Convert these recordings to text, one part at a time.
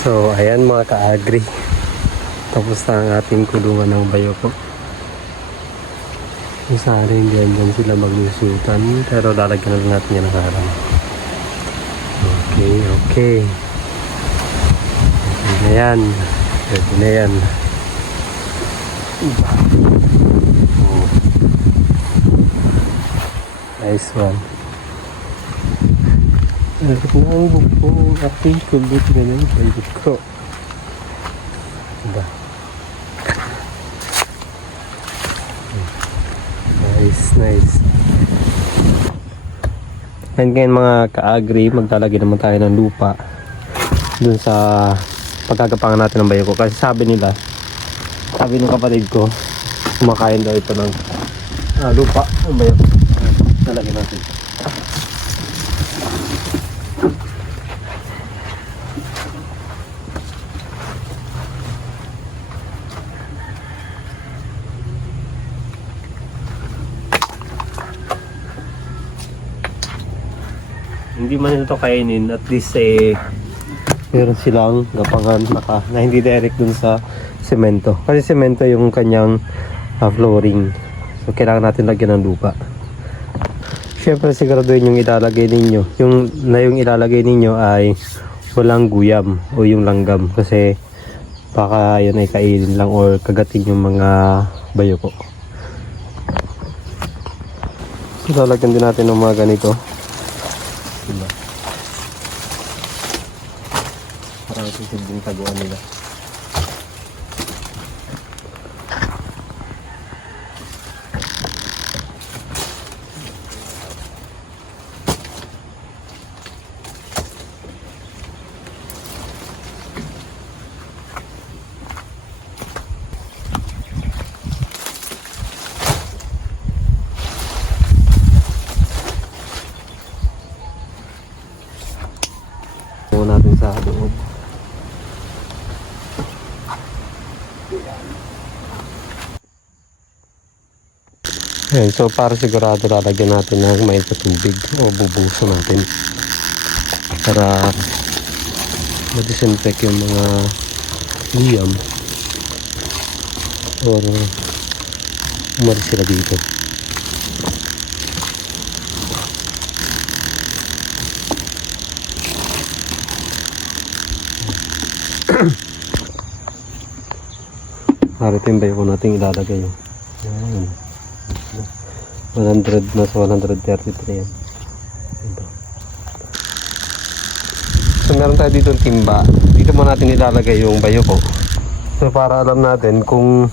So ayan mga ka-agri, tapos na ang ating kulungan ng bayoko. Sana hindi dyan sila maglusutan, pero lalagyan na natin yan ng harang. Okay. Okay na yan. Pwede na yan. Oh. Nice one. Alam na ang bukong aking kulot na yan. Pwede ko. Diba? Nice. And ngayon mga ka-agri, maglalagay naman tayo ng lupa dun sa pagkagapangan natin ng bayoko. Kasi sabi ng kapatid ko, kumakain daw ito ng lupa ng bayoko. Lalagyan natin. Hindi man ito kainin, at least meron silang gapangan na hindi direct dun sa semento. Kasi semento yung kanyang flooring. So kailangan natin lagyan ng lupa. Syempre siguraduhin yung ilalagay ninyo. Yung ilalagay ninyo ay walang guyam o yung langgam. Kasi baka yun ay kainin lang or kagatin yung mga bayoko. So lalagyan din natin ng mga ganito. Diba? Parang susundin taguan nila. Natin sa loob. Ayan, so para sigurado lalagyan natin ng mainit na tubig o bubuso natin para ma-disinfect yung mga liyam or umalis sila dito. Harapin ba yung natin ilalagay yun? Ayan. 100 na sa 133 yan. So meron tayo dito ng timba. Dito mo natin ilalagay yung bayoko. So para alam natin kung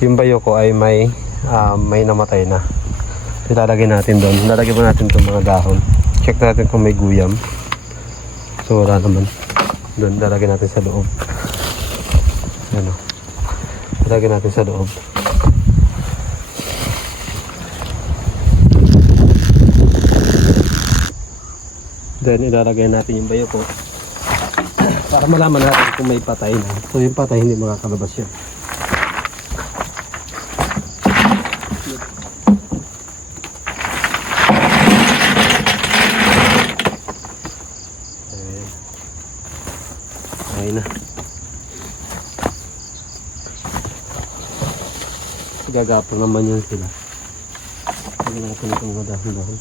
yung bayoko ay may namatay na. Ilalagay natin doon. Ilalagay mo natin itong mga dahon. Check natin kung may guyam. So wala naman. Doon ilalagay natin sa loob. Ano? Ilalagay natin sa loob. Then ilalagay natin yung bayoko para malaman natin kung may patay na. So yung patay hindi makakalabas yan. Ayun na. Gagapon naman yan sila. Lagyan natin itong mga dahon-dahon.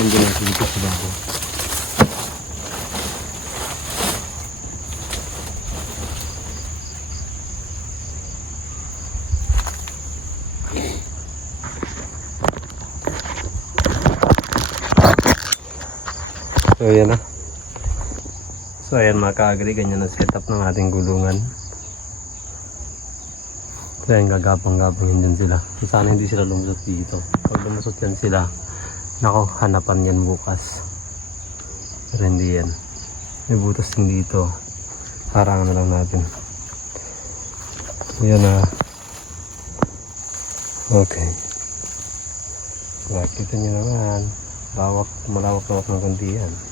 Hindi natin dito sa bago. So ayan na. So ayan mga ka-agri, ganyan ang setup ng ating gulungan. So ayan, gagapang-gapangin din sila. Sana hindi sila lumusot dito. Pag lumusot yan sila, Nako, hanapan yan bukas. Pero hindi yan. May butas din dito. Harangan na lang natin. Yan na. Okay. Nakita nyo naman. Malawak ng kunti yan.